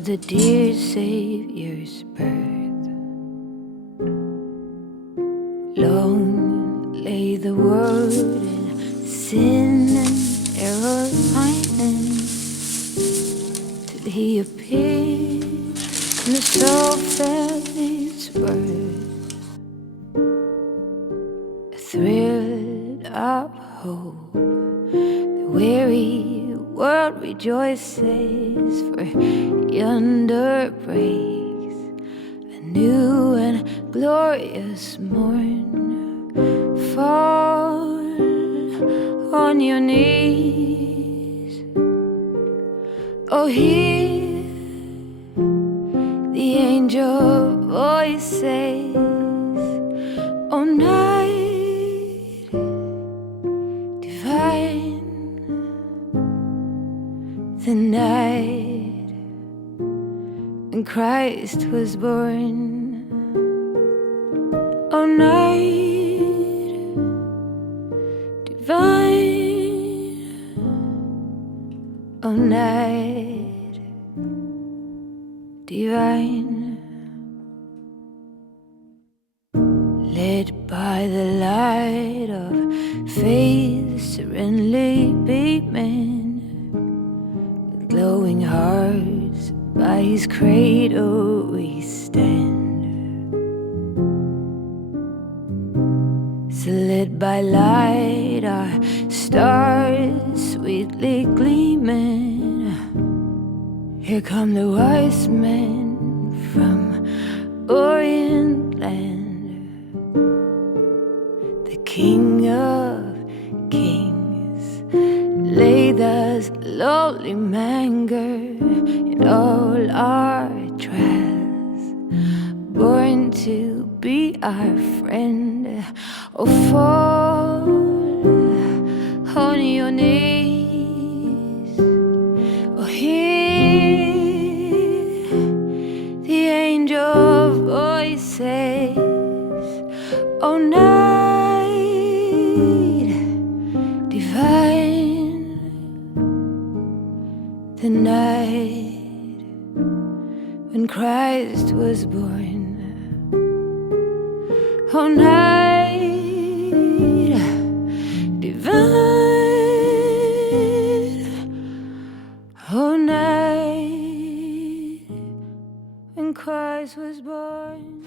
of the dear Savior's birth. Long lay the world in sin and error pining, till he appeared and the soul felt its birth. A thrill of hope, the weary world rejoices, for yonder breaks a new and glorious morn. Fall on your knees, oh hear the angel voices, oh night divine, the night when Christ was born. Oh night divine, oh night divine. Led by the light of faith serenely beaming, with glowing hearts by his cradle we stand. So lit by light, our stars sweetly gleaming, here come the wise men from Orient land. The King of Kings laid thus lowly manger in all our trials, born to be our friend. Oh, fall on your knees, oh, hear the angel voices, oh, night divine, the night when Christ was born. Oh, night divine, oh, night when Christ was born.